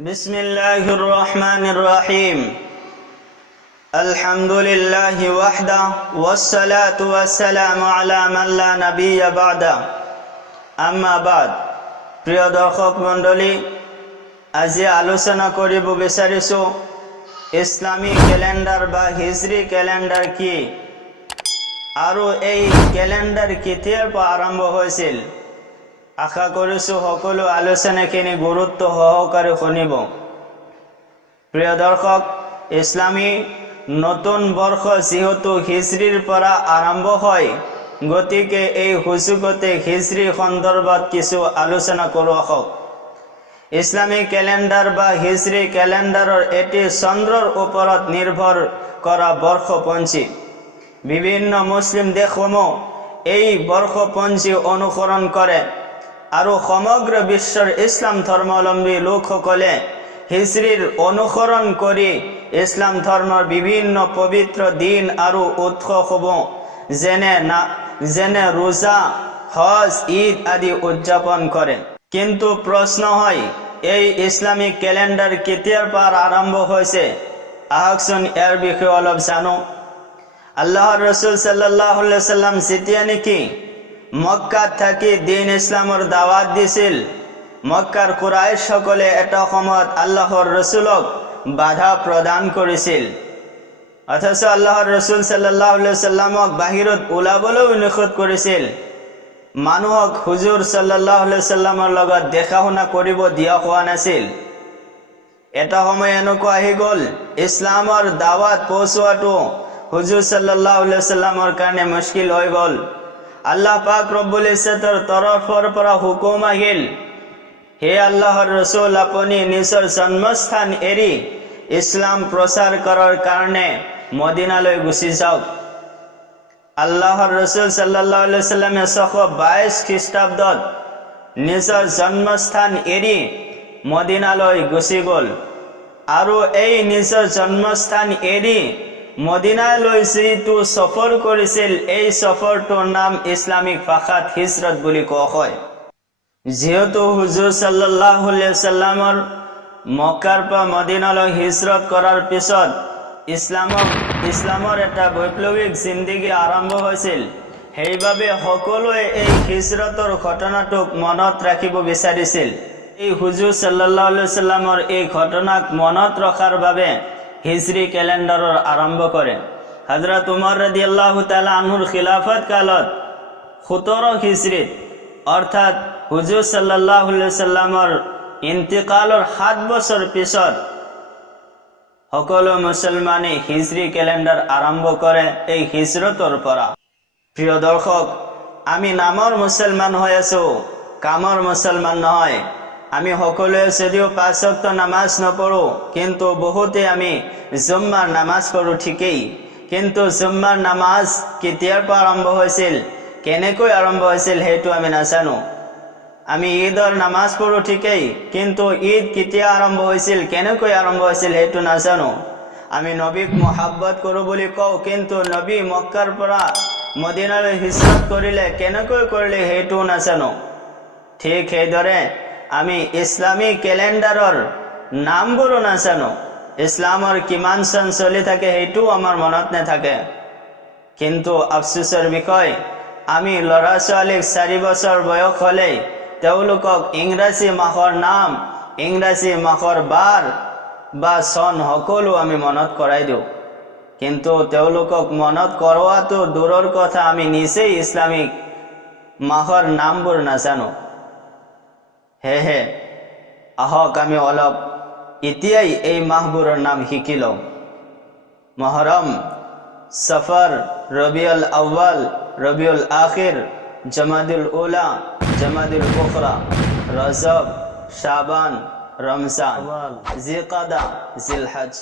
বিসমিল্লাহির রহমানির রহিম। আলহামদুলিল্লাহি ওয়াহদা ওয়াসসালাতু ওয়াসসালামু আলা মান লা নাবিয়্যা বা'দা। আম্মা বাদ। প্রিয় দর্শক মণ্ডলী, আজি আলোচনা কৰিব বিচাৰিছোঁ ইসলামী ক্যালেন্ডাৰ বা হিজৰি ক্যালেন্ডাৰ কি আৰু এই ক্যালেন্ডাৰ কেতিয়াৰ পৰা আৰম্ভ হৈছিল। আশা কৰিছোঁ সকলো আলোচনাখিনি গুৰুত্ব সহকাৰে শুনিব। প্ৰিয় দৰ্শক, ইসলামী নতুন বৰ্ষ যেহেতু হিজৰিৰ পৰা আৰম্ভ হয়, গতিকে এই সুযোগতে হিজৰি সন্দৰ্ভত কিছু আলোচনা কৰোঁ আহক। ইসলামী ক্যালেন্ডাৰ বা হিজৰি ক্যালেন্ডাৰৰ এটি চন্দ্ৰৰ ওপৰত নিৰ্ভৰ কৰা বৰ্ষপঞ্জী। বিভিন্ন মুছলিম দেশসমূহ এই বৰ্ষপঞ্জী অনুসৰণ কৰে আৰু সমগ্ৰ বিশ্বৰ ইছলাম ধৰ্মাৱলম্বী লোকসকলে হিজৰিৰ অনুসৰণ কৰি ইছলাম ধৰ্মৰ বিভিন্ন পবিত্ৰ দিন আৰু উৎসৱসমূহ যেনে ৰোজা, হজ, ঈদ আদি উদযাপন কৰে। কিন্তু প্ৰশ্ন হয়, এই ইসলামিক ক্যালেন্ডাৰ কেতিয়াৰ পৰা আৰম্ভ হৈছে? আহকচোন ইয়াৰ বিষয়ে অলপ জানো। আল্লাহৰ ৰসুল সাল্লাল্লাহু আলাইহি ওয়াসাল্লাম যেতিয়া নেকি মক্কাত থাকি দিন ইছলামৰ দাৱাত দিছিল, মক্কাৰ কুৰাইশ সকলে এটা সময়ত আল্লাহৰ ৰসুলক বাধা প্ৰদান কৰিছিল। অথচ আল্লাহৰ ৰসুল সাল্লাল্লাহু আলাইহি ওয়াসাল্লামক বাহিৰত ওলাবলৈও নিষেধ কৰিছিল। মানুহক হুজুৰ সাল্লাল্লাহু আলাইহি ওয়াসাল্লামৰ লগত দেখা শুনা কৰিব দিয়া হোৱা নাছিল। এটা সময় এনেকুৱা আহি গ'ল, ইছলামৰ দাৱাত পहुঁচোৱাটো হুজুৰ সাল্লাল্লাহু আলাইহি ওয়াসাল্লামৰ কাৰণে মুশকিল হৈ গ'ল। আল্লাহ পাক ৰব্বুল ইজ্জতৰ তৰফৰ পৰা হুকুম আহিল, হে আল্লাহৰ ৰসুল, আপুনি নিজৰ জন্মস্থান এৰি ইছলাম প্ৰচাৰ কৰাৰ কাৰণে মদিনালৈ গুচি যাওক। আল্লাহৰ ৰসুল সাল্লাল্লাহু আলাইহি ওয়াসাল্লামে 622 খ্ৰীষ্টাব্দত নিজৰ জন্মস্থান এৰি মদিনালৈ গুচি গ'ল আৰু এই নিজৰ জন্মস্থান এৰি মদিনালৈ যিটো সফৰ কৰিছিল, এই সফৰটোৰ নাম ইছলামিক ভাষাত হিজৰত বুলি কোৱা হয়। যেহেতু হুজুৰ সাল্লাল্লাহু আলাইহি ওয়াসাল্লামৰ মক্কাৰ পৰা মদিনালৈ হিজৰত কৰাৰ পিছত ইছলামৰ এটা বৈপ্লৱিক জিন্দগী আৰম্ভ হৈছিল, সেইবাবে সকলোৱে এই হিজৰতৰ ঘটনাটোক মনত ৰাখিব বিচাৰিছিল। এই হুজুৰ সাল্লাল্লাহু আলাইহি ওয়াসাল্লামৰ এই ঘটনাক মনত ৰখাৰ বাবে হিজৰি ক্যালেন্ডাৰৰ আৰম্ভ কৰে। হযৰত উমৰ ৰাদিয়াল্লাহু তাআলা আনহুৰ খিলাফত কালত 17 হিজৰিত অৰ্থাৎ হুজুৰ সাল্লাল্লাহু আলাইহি ওয়াসাল্লামৰ ইন্তিকালৰ 7 বছৰ পিছত সকলো মুছলমানে হিজৰি ক্যালেন্ডাৰ আৰম্ভ কৰে এই হিজৰতৰ পৰা। প্ৰিয় দৰ্শক, আমি নামৰ মুছলমান হৈ আছো, কামৰ মুছলমান নহয়। আমি সকলোৱে যদিও 5 ওয়াক্ত নামাজ নপঢ়ো, কিন্তু বহুতে আমি জুম্মাৰ নামাজ পঢ়ো ঠিকেই, কিন্তু জুম্মাৰ নামাজ কেতিয়াৰ পৰা আৰম্ভ হৈছিল, কেনেকৈ আৰম্ভ হৈছিল সেইটো আমি নাজানো। আমি ঈদৰ নামাজ পঢ়ো ঠিকেই, কিন্তু ঈদ কেতিয়া আৰম্ভ হৈছিল, কেনেকৈ আৰম্ভ হৈছিল সেইটো নাজানো। আমি নবীক মহাব্বত কৰোঁ বুলি কওঁ, কিন্তু নবী মক্কাৰ পৰা মদিনালৈ হিজৰত কৰিলে, কেনেকৈ কৰিলে সেইটোও নাজানো। ঠিক সেইদৰে আমি ইছলামী ক্যালেন্ডাৰৰ নামবোৰো নাজানো। ইছলামৰ কিমান চন চলি থাকে সেইটোও আমাৰ মনত নাথাকে। কিন্তু আফচোচৰ বিষয়, আমি ল'ৰা ছোৱালীক 4 বছৰ বয়স হ'লেই তেওঁলোকক ইংৰাজী মাহৰ নাম, ইংৰাজী মাহৰ বাৰ বা চন সকলো আমি মনত কৰাই দিওঁ। কিন্তু তেওঁলোকক মনত কৰোৱাটো দূৰৰ কথা, আমি নিজেই ইছলামিক মাহৰ নামবোৰ নাজানো। সেয়েহে আহক আমি অলপ এতিয়াই এই মাহবোৰৰ নাম শিকি লওঁ। মহৰম, সফৰ, ৰবিউল আউৱাল, ৰবিউল আখিৰ, জমাদুল উলা, জমাদুল উখৰা, ৰজব, শাবান, ৰমজান, জিলকাদা, জিলহজ।